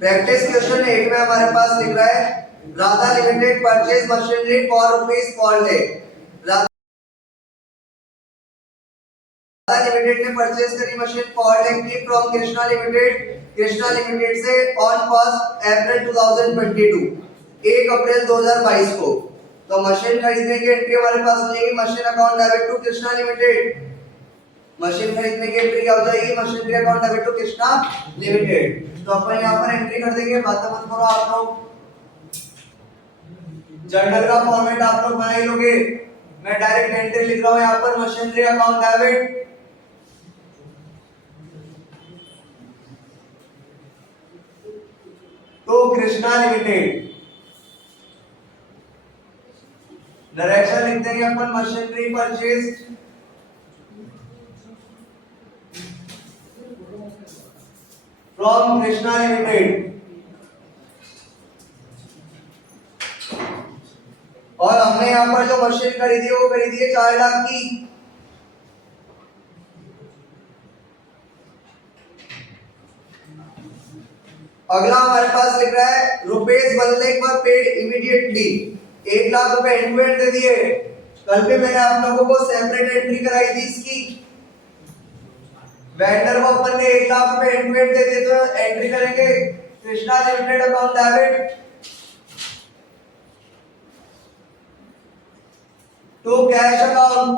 Practice question 8 में हमारे पास लिख रहा है Radha limited purchase machinery for rupees per day. Limited ने परचेज करी मशीन फॉर डे की फ्रॉम कृष्णा लिमिटेड से ऑन 1 अप्रैल 2022 1 अप्रैल 2022 को। तो मशीन खरीदने की एंट्री हमारे पास हो जाएगी machine account debit to Krishna limited. Machine खरीदने की एंट्री क्या हो जाएगी machinery account debit to Krishna limited. तो अपन यहां पर एंट्री कर देंगे। बात मत करो आप लोग, जर्नल का फॉर्मेट आप लोग बना ही लोगे। मैं डायरेक्ट एंट्री लिख रहा हूं यहां पर मशीनरी अकाउंट डेबिट तो कृष्णा लिमिटेड। डायरेक्शन लिख देंगे अपन machinery purchase from Krishna limited. और हमने यहां पर जो मशीन खरीदी है वो खरीदी है 4 लाख की। अगला हमारे पास लिख रहा है रुपीज 1 लाख पर पेड इमीडिएटली। 1 लाख रुपए एंड दे दिए। कल भी मैंने आप लोगों को सेपरेट एंट्री कराई थी इसकी। वेंडर को अपन ने 1 लाख रुपए एंड दे दिए तो एंट्री करेंगे Krishna limited account debit to cash account.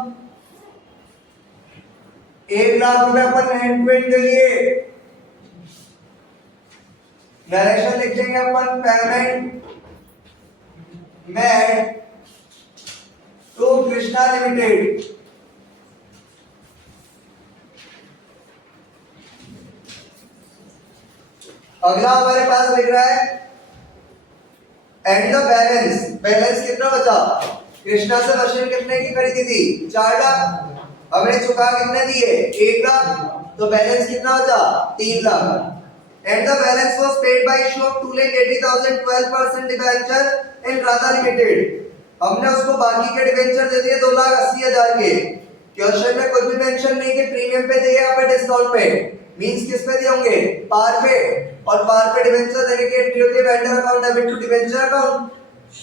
1 lakh रुपए अपन एंड दे दिए। डायरेक्शन लिखेंगे अपन payment made to Krishna limited. अगला हमारे पास लिख रहा है एंड द बैलेंस। बैलेंस कितना बचा? कृष्णा से मशीन कितने की खरीदी थी? 4 लाख। हमने चुका कितने दिए? 1 लाख। तो बैलेंस कितना बचा? 3 lakh. And the balance was paid by issue of 2,80,000 12% debenture in Radha Limited। हमने उसको बाकी के डिबेंचर दे दिए 2,80,000 के। क्वेश्चन में कुछ भी मेंशन नहीं कि प्रीमियम पे दिए या पे डिस्काउंट पे। मींस किस पे दिए होंगे? पार पे। और पार पे डिबेंचर देने की एंट्री होती है vendor account debit to debenture account.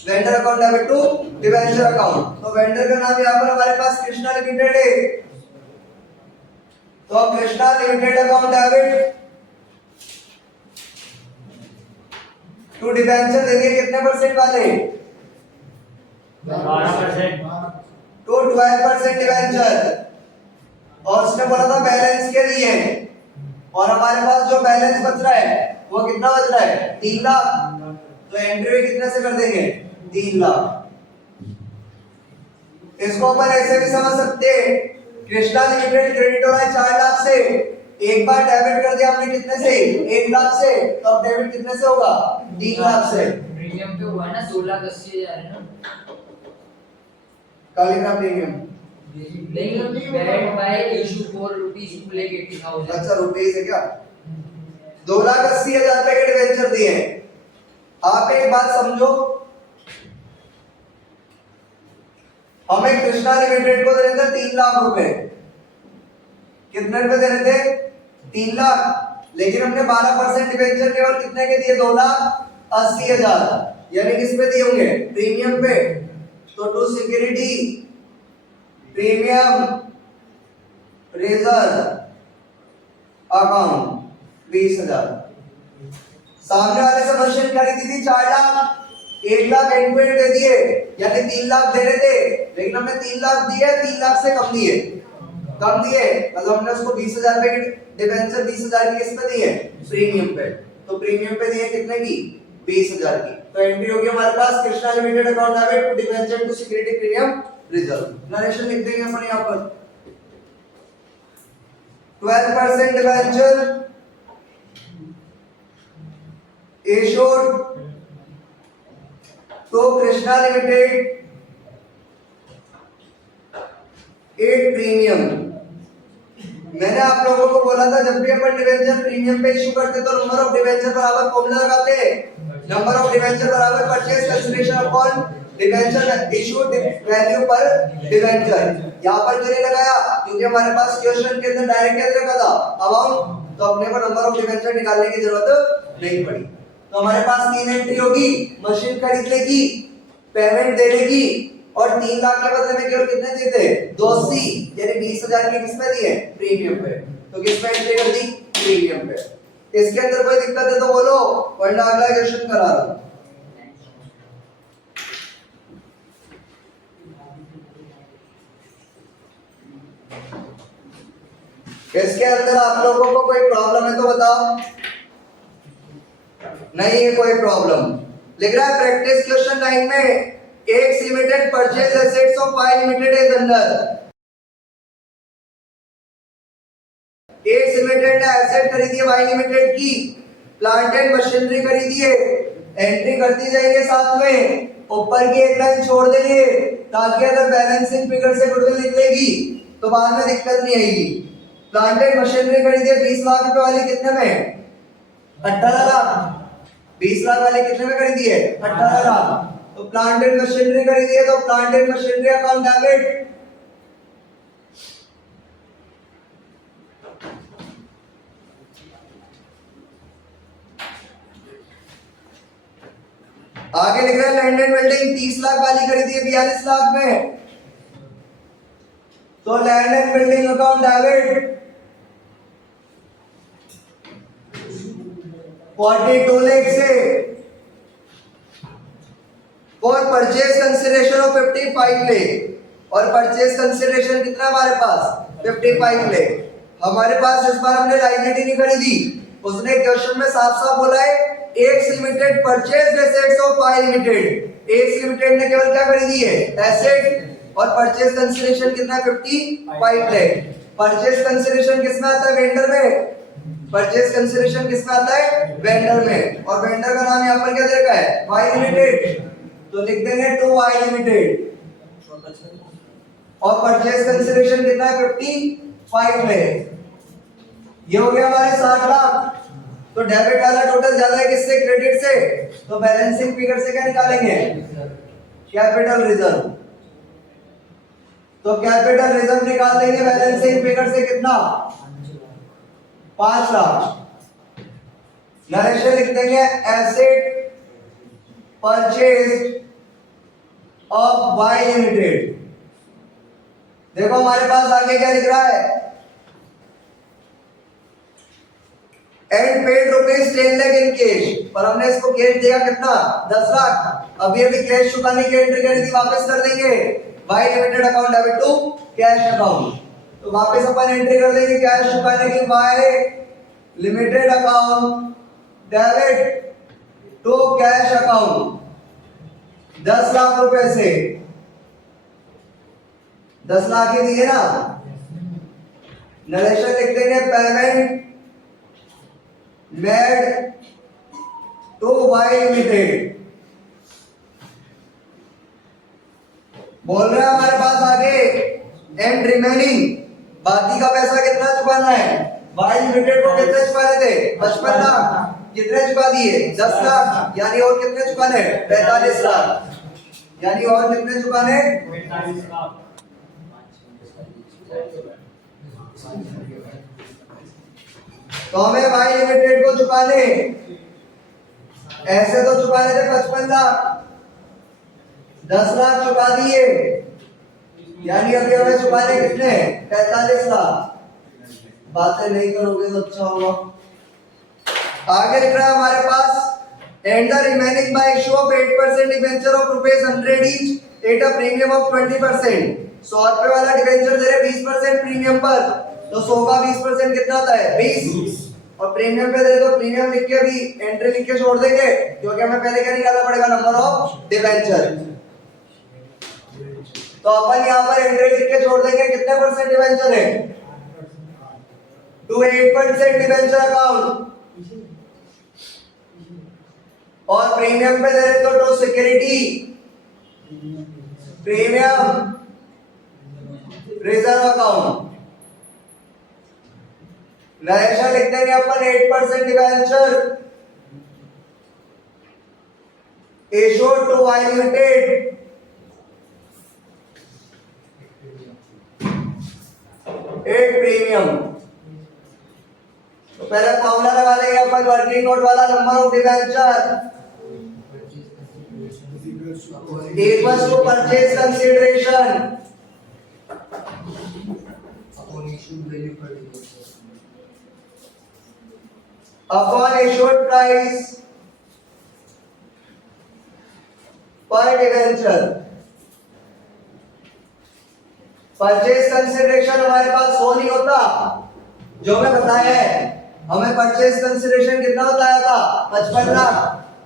Vendor account debit to debenture account. तो वेंडर का नाम यहां पर हमारे पास कृष्णा लिमिटेड है। तो Krishna limited account debit to debenture देंगे कितने परसेंट वाले? 12%। To 12% debenture. और उसने बोला था बैलेंस के लिए। और हमारे पास जो बैलेंस बच रहा है वो कितना बच रहा है? 3 लाख। तो एंट्री कितने से कर देंगे? 3 लाख। इसको अपन ऐसे भी समझ सकते हैं कृष्णा लिमिटेड क्रेडिट हो रहा है 4 लाख से। एक बार डेबिट कर दिया हमने कितने से? 1 लाख से। तो अब डेबिट कितने से होगा? 3 लाख से। प्रीमियम पे हुआ है ना 2,80,000 है ना। काली का प्रीमियम नहीं paid by issue for rupees 2,80,000। अच्छा रुपीस है क्या? 2,80,000 रुपए के डिबेंचर दिए हैं। आप एक बात समझो, हमें कृष्णा लिमिटेड को देने थे 3 लाख रुपए। कितने रुपए देने थे? 3 लाख। लेकिन हमने 12% डिबेंचर केवल कितने के दिए? 2,80,000। यानी किस पे दिए होंगे? प्रीमियम पे। तो to security premium reserve account 20,000। सामने वाले से मशीन खरीदी थी 4 लाख। 1 लाख एंड दे दिए यानी 3 लाख देने थे। लेकिन हमने 3 लाख दिए, 3 लाख से कम दिए। मतलब हमने उसको 20,000 रुपए की डिबेंचर 20,000 की किस पे दिए? प्रीमियम पे। तो प्रीमियम पे दिए कितने की? 20,000 की। तो एंट्री होगी हमारे पास Krishna limited account debit to debenture to security premium reserve. Narration लिख देंगे अपन यहां पर 12% debenture issued to Krishna limited at premium. मैंने आप लोगों को बोला था जब भी अपन डिबेंचर प्रीमियम पे इशू करते तो नंबर ऑफ डिबेंचर बराबर फॉर्मूला लगाते हैं। नंबर ऑफ डिबेंचर बराबर purchase consideration upon debenture issue value पर डिबेंचर। यहाँ पर क्यों नहीं लगाया? क्योंकि हमारे पास क्वेश्चन के अंदर डायरेक्ट क्या रखा था? अमाउंट, तो अपने को नंबर ऑफ डिबेंचर निकालने की जरूरत नहीं पड़ी। तो हमारे पास 3 एंट्री होगी, मशीन खरीदने की, पेमेंट देने की, और 3 लाख के बदले में केवल कितने दिए थे? 280, यानी 20,000 के किसमें दिए? प्रीमियम पे। तो किसमें एंट्री कर दी? प्रीमियम पे। इसके अंदर कोई दिक्कत है तो बोलो, वरना अगला क्वेश्चन करा रहा हूं। इसके अंदर आप लोगों को कोई प्रॉब्लम है तो बताओ। नहीं है कोई प्रॉब्लम। लिख रहा है प्रैक्टिस क्वेश्चन 9 में X Limited purchase assets of Y Limited is under। X Limited ने एसेट खरीदी है Y Limited की, प्लांट एंड मशीनरी खरीदी है, एंट्री करती जाएंगे साथ में, ऊपर की एक लाइन छोड़ देंगे ताकि अगर बैलेंसिंग फिगर से गुडविल निकलेगी तो बाद में दिक्कत नहीं आएगी। प्लांट एंड मशीनरी खरीदी है 20 लाख रुपए वाली, कितने में? 18 लाख। 20 लाख वाली कितने में खरीदी है? 18 लाख। तो प्लांट एंड मशीनरी खरीदी है तो plant and machinery account debit. आगे लिख रहा है लैंड एंड बिल्डिंग 30 लाख वाली खरीदी है 42 लाख में, तो land and building account debit. 42 lakh से for purchase consideration of 55 lakh, और परचेज कंसिडरेशन कितना हमारे पास? 55 लाख। हमारे पास इस बार हमने लायबिलिटी नहीं खरीदी, उसने क्वेश्चन में साफ साफ बोला है X Limited purchased assets of Y Limited। X Limited ने केवल क्या खरीदी है? एसेट, और परचेज कंसिडरेशन कितना? 55 लाख। परचेज कंसिडरेशन किसमें आता है? वेंडर में। परचेज कंसिडरेशन किसमें आता है? वेंडर में। और वेंडर का नाम यहाँ पर क्या दे रखा है? Y Limited, तो लिख देंगे टू Y Limited। और परचेज कंसिडरेशन कितना है? 55 लाख। ये हो गया हमारे 60 लाख। तो डेबिट वाला टोटल ज्यादा है किससे? क्रेडिट से। तो बैलेंसिंग फिगर से क्या निकालेंगे? Capital reserve. तो कैपिटल रिजर्व निकाल देंगे बैलेंसिंग फिगर से, कितना? 5 लाख। नरेशन लिख देंगे asset purchase of Y limited. देखो हमारे पास आगे क्या लिख रहा है? And paid rupees 10 lakh in cash, पर हमने इसको कैश दिया कितना? 10 लाख। अभी अभी कैश चुकाने की एंट्री करी थी, वापस कर देंगे Y limited account debit to cash account. तो वापस अपन एंट्री कर देंगे कैश चुकाने की Y limited account debit to cash account 10 lakh रुपए से। 10 लाख ही दिए ना। नरेशन लिख देंगे payment made to Y limited. बोल रहे हैं हमारे पास आगे एंड रिमेनिंग, बाकी का पैसा कितना चुकाना है? Y लिमिटेड को कितने चुकाने थे? 55 लाख। कितने चुका दिए? 10 लाख। यानी और कितने चुकाने? 45 लाख। यानी और कितने चुकाने? 45 लाख। तो हमें Y लिमिटेड को चुकाने, ऐसे तो चुकाने थे 55 लाख, 10 लाख चुका दिए, यानी अभी हमें चुकाने कितने? 45 लाख। बातें नहीं करोगे तो अच्छा होगा। आगे लिख रहा है हमारे पास and the remaining by issue of 8% debenture of ₹100 each at a premium of 20%। 100 रुपए वाला डिबेंचर दे रहे 20% प्रीमियम पर, तो 100 का 20% कितना आता है? 20। और प्रीमियम पे दे तो प्रीमियम लिख के भी एंट्री लिख के छोड़ देंगे, क्योंकि हमें पहले क्या निकालना पड़ेगा? Number of debenture. तो अपन यहाँ पर एंट्री लिख के छोड़ देंगे कितने परसेंट डिबेंचर है? To 8% debenture account. और प्रीमियम पे दे रहे तो to security premium reserve account. Narration लिख देंगे अपन 8% debenture issued to Y limited 8 premium. तो पहले फॉर्मूला लगा लेंगे अपन वर्किंग नोट वाला, number of debenture equals to purchase consideration upon issued value पर debenture upon issued price per debenture. Purchase consideration हमारे पास 100 नहीं होता, जो मैं बताया है हमें परचेज कंसीडरेशन कितना बताया था 55 लाख,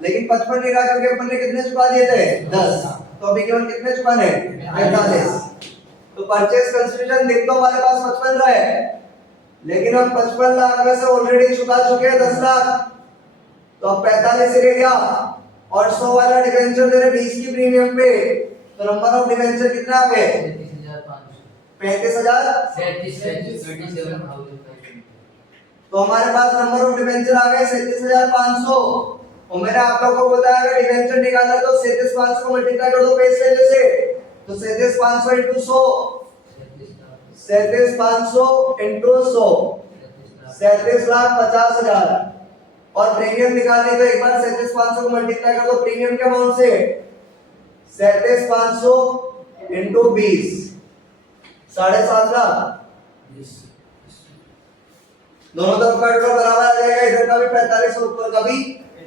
लेकिन 55 नहीं रहा क्योंकि अपन ने कितने चुका दिए थे 10, तो अभी केवल कितने चुकाने 45। तो परचेज कंसीडरेशन देख तो हमारे पास 55 रहा है, लेकिन हम 55 लाख में से ऑलरेडी चुका चुके हैं 10 लाख, तो अब 45 रह गया और 100 वाला डिबेंचर दे रहे 20 की प्रीमियम पे, तो नंबर ऑफ डिबेंचर कितना आ गए 35,000। तो हमारे पास नंबर ऑफ डिबेंचर आ गए 37,500। और मैंने आप लोगों को बताया अगर डिबेंचर निकालना तो 37,500 को मल्टीप्लाई कर दो फेस वैल्यू से, तो 37,500 into 100 37,500 into 100 37,50,000। और प्रीमियम निकालनी तो एक बार 37,500 को मल्टीप्लाई कर दो प्रीमियम के अमाउंट से, 37,500 into 20 7.5 लाख। दोनों तरफ का टोटल बराबर आ जाएगा, इधर का भी 45 और ऊपर का भी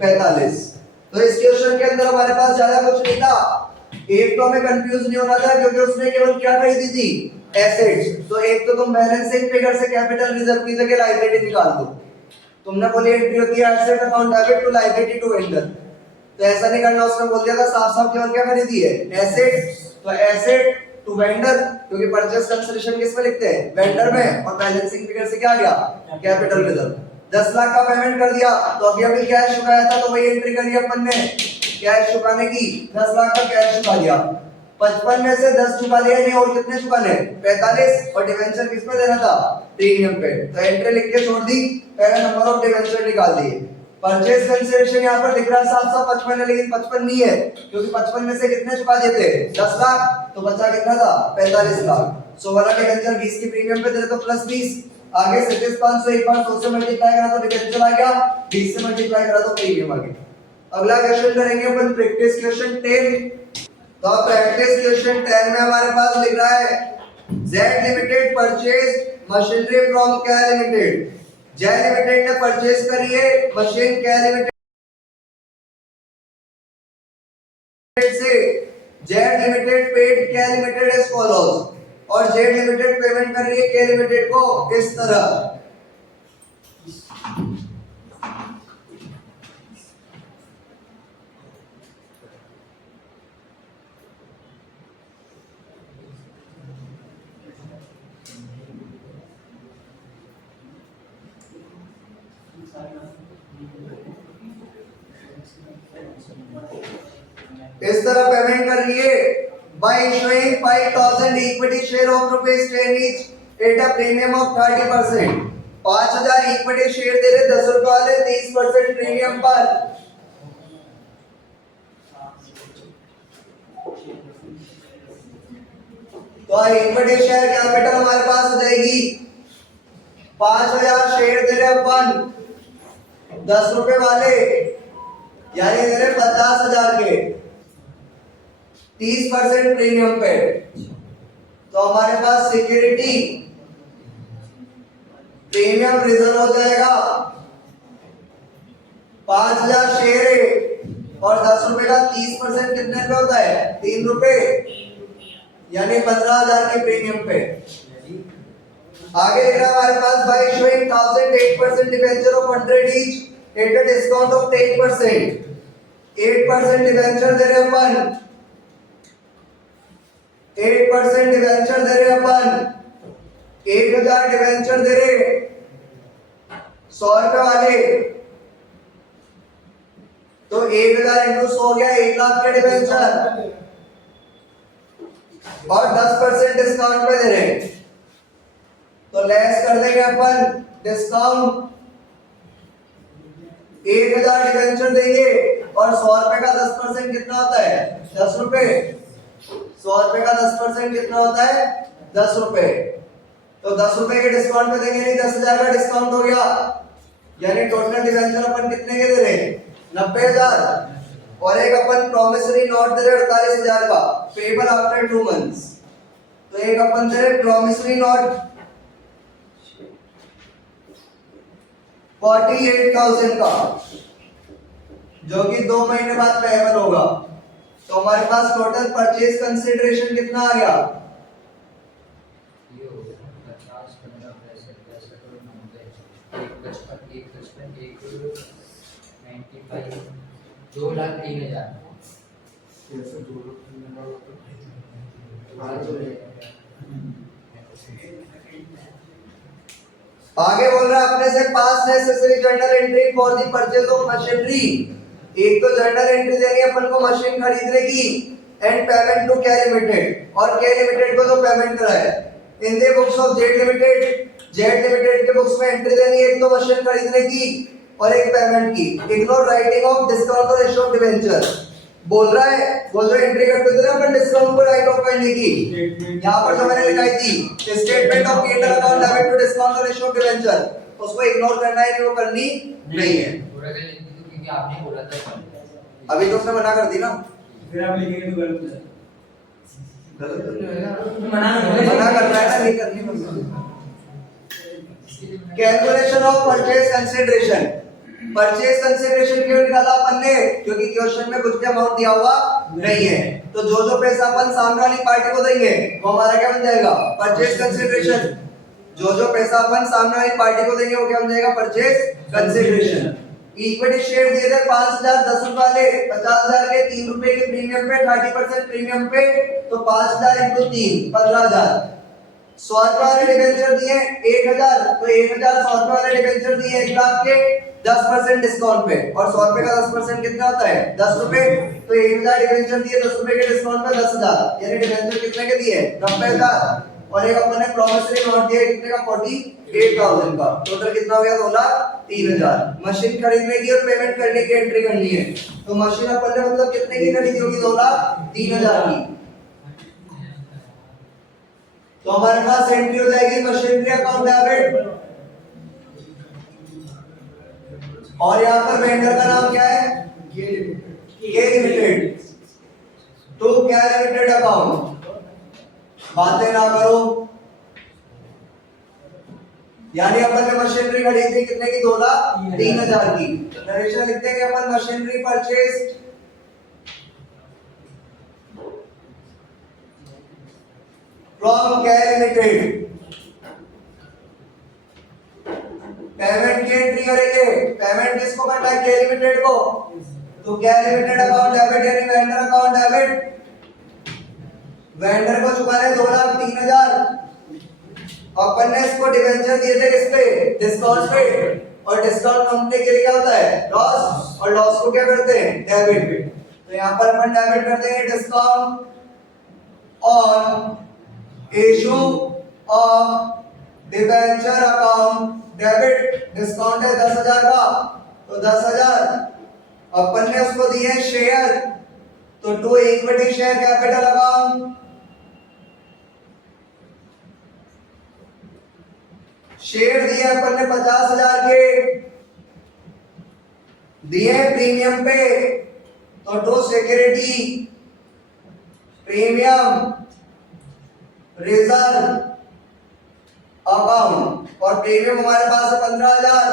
45। तो इस क्वेश्चन के अंदर हमारे पास ज्यादा कुछ नहीं था। एक तो हमें कंफ्यूज नहीं होना था क्योंकि उसने केवल क्या खरीदी थी एसेट्स, तो एक तो तुम बैलेंसिंग फिगर से कैपिटल रिजर्व की जगह लायबिलिटी निकाल दो। तुमने बोली एंट्री होती है asset account debit to liability to vendor, तो ऐसा नहीं करना, उसने बोल दिया था साफ साफ केवल क्या खरीदी है एसेट, तो एसेट टू वेंडर, क्योंकि परचेज कंसीडरेशन किस में लिखते हैं वेंडर में, और बैलेंसिंग फिगर से क्या आ गया कैपिटल रिजर्व। 10 लाख का पेमेंट कर दिया, तो अभी अभी कैश चुकाया था तो वही एंट्री करी अपन ने कैश चुकाने की, 10 लाख का कैश चुका दिया, 55 में से 10 चुका दिया नहीं और कितने चुकाने 45, और डिवेंचर किस पे देना था प्रीमियम पे, तो एंट्री लिख के छोड़ दी, पहले नंबर ऑफ डिवेंचर निकाल दिए। परचेज कंसीडरेशन यहाँ पर दिख रहा है साफ साफ 55 है, लेकिन 55 नहीं है क्योंकि 55 में से कितने चुका दिए थे 10 लाख, तो बचा कितना था 45 लाख। 100 वाला डिवेंचर 20 की प्रीमियम पे दे रहे तो प्लस 20, आगे 37,500 एक बार 100 से मल्टीप्लाई करा तो डिवेंचर आ गया, 20 से मल्टीप्लाई करा तो प्रीमियम आ गया। अगला क्वेश्चन करेंगे अपन प्रैक्टिस क्वेश्चन 10। तो प्रैक्टिस क्वेश्चन 10 में हमारे पास लिख रहा है Z limited purchase machinery from क्या लिमिटेड। जय लिमिटेड ने परचेज करी है मशीन क्या लिमिटेड से। जेड लिमिटेड पेड क्या लिमिटेड एज फॉलोज, और जेड लिमिटेड पेमेंट कर रही है क्या लिमिटेड को इस तरह। इस तरह पेमेंट कर रही है by issuing 5,000 equity share of ₹10 each at a premium of 30%। 5,000 equity share दे रहे 10 रुपए वाले 30% प्रीमियम पर। तो इक्विटी शेयर कैपिटल हमारे पास हो जाएगी 5,000 शेयर दे रहे अपन 10 रुपए वाले, यानी दे रहे 50,000 के 30% प्रीमियम पे। तो हमारे पास सिक्योरिटी प्रीमियम रिजर्व हो जाएगा 5,000 शेयर है और 10 रुपए का 30% कितने पे होता है 3 रुपए, यानी 15,000 के प्रीमियम पे। आगे लिख रहा हमारे पास by showing 1,008% debenture of 100 each at a discount of 10%। 8% debenture दे रहे अपन 8% डिबेंचर दे रहे अपन 1,000 डिबेंचर दे रहे 100 रुपए वाले, तो 1,000 इंटू 100 हो गया 1 लाख के डिबेंचर, और 10% डिस्काउंट पे दे रहे, तो लेस कर देंगे अपन डिस्काउंट 1,000 डिबेंचर देंगे और 100 रुपए का 10% कितना होता है 10 रुपए। 100 रुपए का 10% कितना होता है 10 रुपए। तो तो 10 रुपए के डिस्काउंट पे देंगे, नहीं 10,000 का डिस्काउंट हो गया, यानी टोटल डिवेंचर अपन कितने के दे रहे हैं 90,000, और एक अपन प्रॉमिसरी नोट दे रहे 48,000 का पेबल आफ्टर 2 मंथ्स। तो एक अपन दे रहे प्रॉमिसरी नोट 48,000 का जो कि 2 महीने बाद पेबल होगा। तो हमारे पास टोटल परचेज कंसिडरेशन कितना आ गया, ये हो गया 50 15 पैसे 10 करोड़ 90 1 55 1 55 1 95 2,03,000। आगे बोल रहा है अपने से पास necessary journal entry for the purchase of machinery. एक तो जर्नल एंट्री देनी है अपन को मशीन खरीदने की, and payment to K limited, और के लिमिटेड को जो पेमेंट कराया in the books of Z limited. Z limited के बुक्स में एंट्री देनी है, एक तो मशीन खरीदने की और एक पेमेंट की। इग्नोर राइटिंग ऑफ डिस्काउंट और इशू ऑफ डिबेंचर। बोल रहा है एंट्री करते थे ना अपन डिस्काउंट को राइट ऑफ करने की, यहाँ पर जो मैंने लिखाई थी statement of capital account debit to discount और इशू ऑफ डिबेंचर, उसको इग्नोर करना है, नहीं वो करनी नहीं है। थोड़ा सा लिख दो क्योंकि आपने बोला था अभी तो उसने मना कर दी ना, फिर आप लिखेंगे तो गलत हो जाएगा। मना करना है ना, नहीं करनी। Calculation of purchase consideration. Purchase consideration क्यों निकाला अपन ने, क्योंकि क्वेश्चन में कुछ भी अमाउंट दिया हुआ नहीं है, तो जो पैसा अपन सामने वाली पार्टी को देंगे वो हमारा क्या बन जाएगा, परचेज कंसिडरेशन। जो पैसा अपन सामने वाली पार्टी को देंगे वो क्या बन जाएगा, परचेज कंसिडरेशन। इक्विटी शेयर दिए थे 5,000 10 रुपए वाले, 50,000 के 3 रुपए के प्रीमियम पे 30% प्रीमियम पे, तो 5,000 × 3 15,000। 100 रुपए वाले डिबेंचर दिए 1,000, तो 1,000 100 रुपए वाले डिबेंचर दिए 1 लाख के 10% डिस्काउंट पे, और 100 रुपए का 10% कितना होता है 10 रुपए, तो 1,000 डिबेंचर दिए 10 रुपए के डिस्काउंट पे 10,000, यानी डिबेंचर कितने के दिए 90,000, और एक अपन ने प्रॉमिसरी नोट दिया कितने का 48,000 का, टोटल कितना हो गया 2,03,000। मशीन खरीदने की और पेमेंट करने की एंट्री करनी है, तो मशीन अपन ने मतलब कितने की खरीदी होगी 2,03,000 की। तो हमारे पास एंट्री हो जाएगी मशीनरी अकाउंट डेबिट, और यहाँ पर वेंडर का नाम क्या है के limited, to K limited account. बातें ना करो, यानी अपन ने मशीनरी खरीदी कितने की 2,03,000 की। नरेशन लिखते हैं कि अपन मशीनरी परचेज फ्रॉम के लिमिटेड। पेमेंट की एंट्री करेंगे, पेमेंट किसको करना है के लिमिटेड को, तो के लिमिटेड अकाउंट डेबिट यानी वेंडर अकाउंट डेबिट। वेंडर को चुकाने 2,03,000, अपन ने इसको डिबेंचर दिए थे किस पे डिस्काउंट पे, और डिस्काउंट कंपनी के लिए क्या होता है लॉस, और लॉस को क्या करते हैं डेबिट पे, तो यहाँ पर अपन डेबिट करते हैं discount on issue of debenture account debit. Discount है 10,000 का, तो 10,000 अपन ने उसको दिए शेयर, तो to equity share capital account. Share दिए अपन ने 50,000 के, दिए प्रीमियम पे, तो to security premium reserve account, और प्रीमियम हमारे पास है 15,000।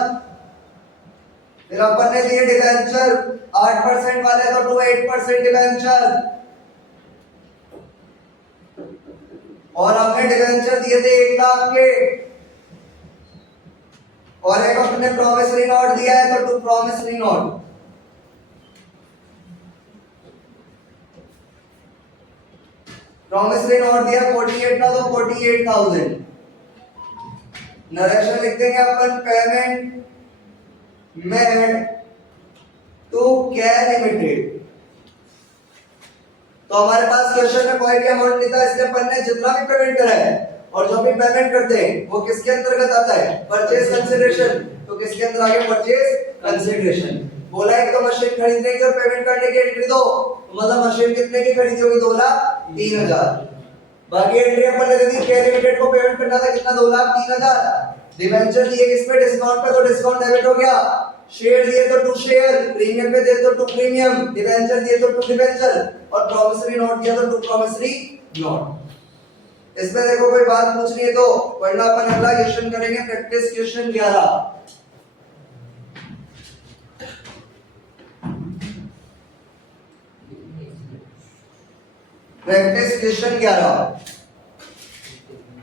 फिर अपन ने दिए डिबेंचर 8% वाले, तो टू 8% डिबेंचर, और हमने डिबेंचर दिए थे 1 लाख के, और एक अपने प्रॉमिसरी नोट दिया है, तो to promissory note. Promissory note दिया 48 का, तो 48,000। नरेशन लिख देंगे अपन payment made to K limited. तो हमारे पास क्वेश्चन में कोई भी अमाउंट नहीं था, इसलिए अपन ने जितना भी पेमेंट करा है और जो भी पेमेंट करते हैं वो किसके अंतर्गत आता है परचेज कंसिडरेशन। तो किसके अंदर आ गया परचेज कंसिडरेशन। बोला एक तो मशीन खरीदने की और पेमेंट करने की एंट्री दो, तो मतलब मशीन कितने की खरीदी होगी 2,03,000। बाकी एंट्री अपन ने दे दी, केयर लिमिटेड को पेमेंट करना था कितना, 2,03,000। डिबेंचर दिए किस पे, डिस्काउंट पे, तो डिस्काउंट डेबिट हो गया। शेयर दिए तो टू शेयर, प्रीमियम पे दिए तो टू प्रीमियम, डिबेंचर दिए तो टू डिबेंचर, और प्रॉमिसरी नोट दिया तो टू प्रॉमिसरी नोट। इसमें देखो कोई बात पूछनी है तो, वरना अपन अगला क्वेश्चन करेंगे, practice question 11। Practice question 11।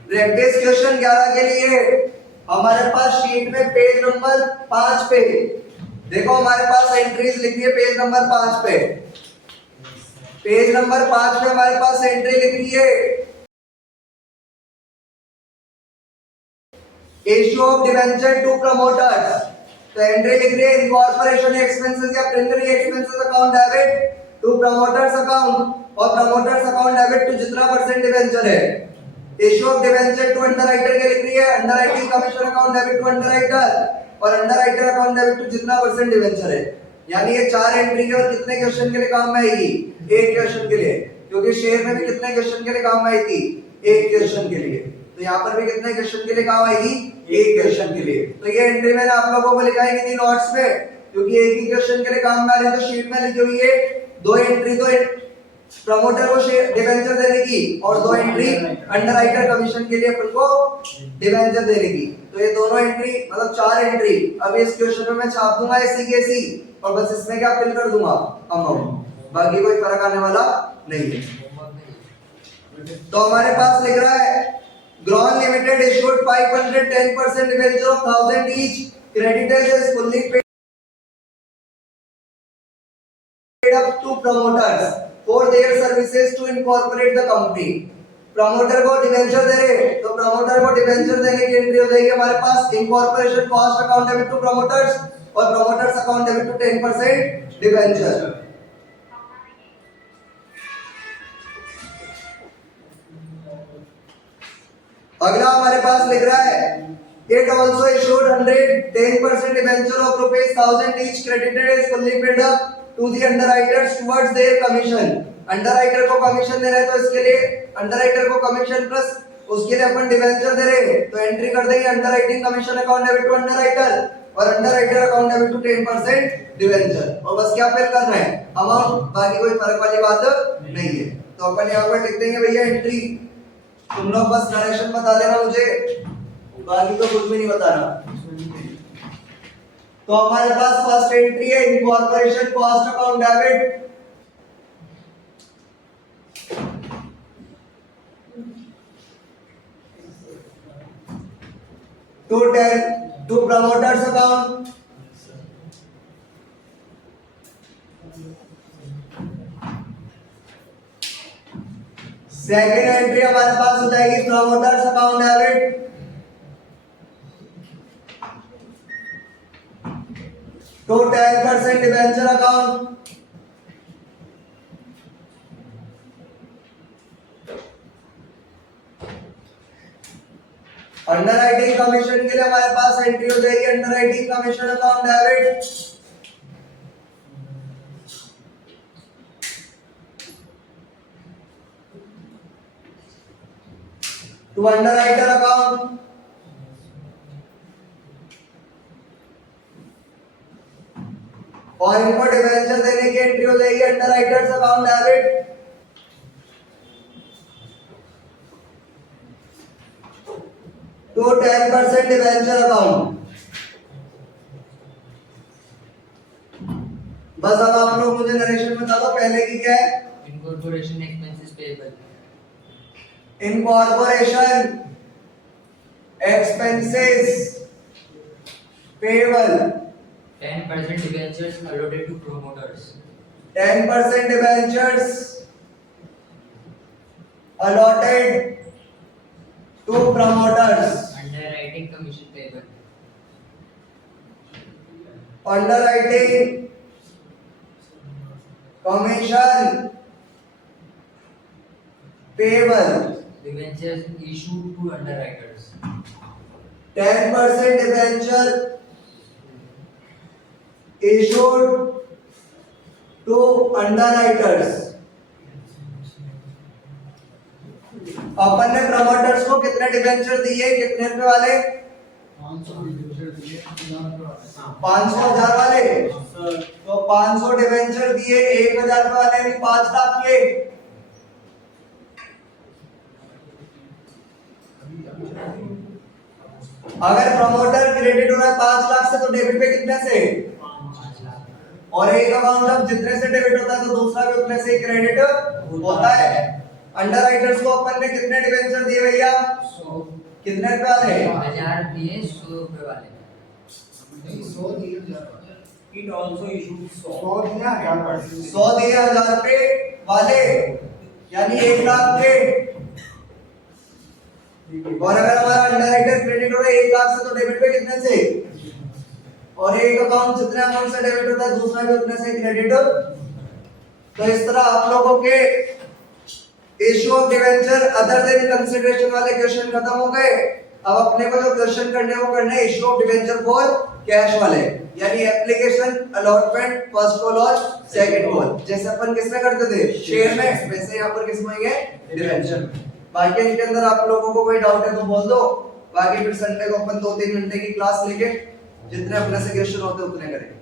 Practice question 11 के लिए हमारे पास शीट में पेज नंबर 5 पे देखो, हमारे पास एंट्रीज लिखी है पेज नंबर 5 पे। पेज नंबर 5 पे हमारे पास एंट्री लिख रही है, issue of debenture to promoters. तो एंट्री लिख रही है, इनकॉर्पोरेशन एक्सपेंसेस या preliminary expenses account debit to promoters account, और प्रमोटर्स अकाउंट डेबिट टू जितना परसेंट डिबेंचर है। Issue of debenture to underwriter के लिख रही है, underwriting commission account debit to underwriter, और अंडरराइटर अकाउंट डेबिट टू जितना परसेंट डिबेंचर है। यानी ये 4 एंट्री केवल कितने क्वेश्चन के लिए काम में आएगी, एक क्वेश्चन के लिए, क्योंकि शेयर में भी कितने क्वेश्चन के लिए काम में आई थी, एक क्वेश्चन के लिए। तो यहाँ पर भी कितने क्वेश्चन के लिए काम आएगी, एक क्वेश्चन के लिए। तो ये एंट्री मैंने आप लोगों को लिखाई नहीं थी नोट्स में, क्योंकि एक ही क्वेश्चन के लिए काम में आ रही है। तो शीट में लिखी हुई है 2 एंट्री, तो प्रमोटर को शेयर डिबेंचर देने की, और 2 एंट्री अंडरराइटर कमीशन के लिए अपन को डिबेंचर देने की। तो ये दोनों एंट्री मतलब 4 एंट्री अब इस क्वेश्चन में मैं छाप दूंगा ऐसी की ऐसी, और बस इसमें क्या फिल कर दूंगा अमाउंट, बाकी कोई फर्क आने वाला नहीं है। तो हमारे पास लिख रहा है, grown limited issued 510% debenture of 1000 each, creditors is fully paid up to promoters for their services to incorporate the company। Promoter को डिबेंचर दे रहे, तो प्रमोटर को डिबेंचर देने की एंट्री हो जाएगी हमारे पास, incorporation cost account debit to promoters, और promoters account debit to 10% debenture. अगला हमारे पास लिख रहा है, it also issued 110% debenture of ₹1000 each, credited is fully paid up to the underwriters towards their commission। Underwriter को कमीशन दे रहे हैं, तो इसके लिए अंडरराइटर को कमीशन प्लस उसके लिए अपन डिबेंचर दे रहे हैं, तो एंट्री कर देंगे underwriting commission account debit to underwriter, और underwriter account debit to 10% debenture, और बस क्या फिल करना है अमाउंट, बाकी कोई फर्क वाली बात नहीं है। तो अपन यहाँ पर लिख देंगे भैया एंट्री, तुम लोग बस डायरेक्शन बता देना मुझे, बाकी तो कुछ भी नहीं बताना। तो हमारे पास फर्स्ट एंट्री है, incorporation cost account debit to promoters account, second entry हमारे पास हो जाएगी promoters account debit to 10% debenture account, underwriting commission के लिए हमारे पास एंट्री हो जाएगी underwriting commission account debit to underwriter account, और इनको डिबेंचर देने की एंट्री हो जाएगी underwriters account debit to 10% debenture account. बस अब आप लोग मुझे नरेशन बता दो, पहले की क्या है, incorporation expenses payable, incorporation expenses payable, 10% debentures allotted to promoters, 10% debentures allotted to promoters, underwriting commission payable, underwriting commission payable, debentures issued to underwriters, 10% debenture issued to underwriters, अपन ने प्रमोटर्स को कितने डिबेंचर दिए, कितने रुपए वाले? 500,000 वाले। तो 500 डिबेंचर दिए 1,000 रुपए वाले, यानी 5 लाख के। अगर प्रमोटर क्रेडिट हो रहा है 5 लाख से, तो डेबिट पे कितने से? 5 लाख। और एक अकाउंट जब जितने से डेबिट होता है तो दूसरा भी उतने से ही क्रेडिट होता है। अंडरराइटर्स को अपन ने कितने डिबेंचर दिए भैया? 100। कितने रुपए वाले? 1000 दिए 100 रुपए वाले। It also issued 100. 100 दिए 1000 रुपए वाले, यानी 1 लाख के। और अगर हमारा अंडरराइटर क्रेडिट हो रहा है 1 लाख से, तो डेबिट पे कितने से? और एक अकाउंट जितने अमाउंट से डेबिट होता है दूसरा भी उतने से क्रेडिट। तो इस तरह आप लोगों के issue of debenture other than consideration वाले क्वेश्चन खत्म हो गए। अब अपने को जो क्वेश्चन करने वो करने issue of debenture for cash वाले, यानी एप्लीकेशन, अलॉटमेंट, फर्स्ट कॉल और सेकंड कॉल। जैसे अपन किसमें करते थे? शेयर में, वैसे यहाँ पर किसमें है? डिवेंचर। बाकी इनके अंदर आप लोगों को कोई डाउट है तो बोल दो, बाकी फिर संडे को अपन 2-3 घंटे की क्लास लेके जितने अपने से क्वेश्चन होते उतने करेंगे।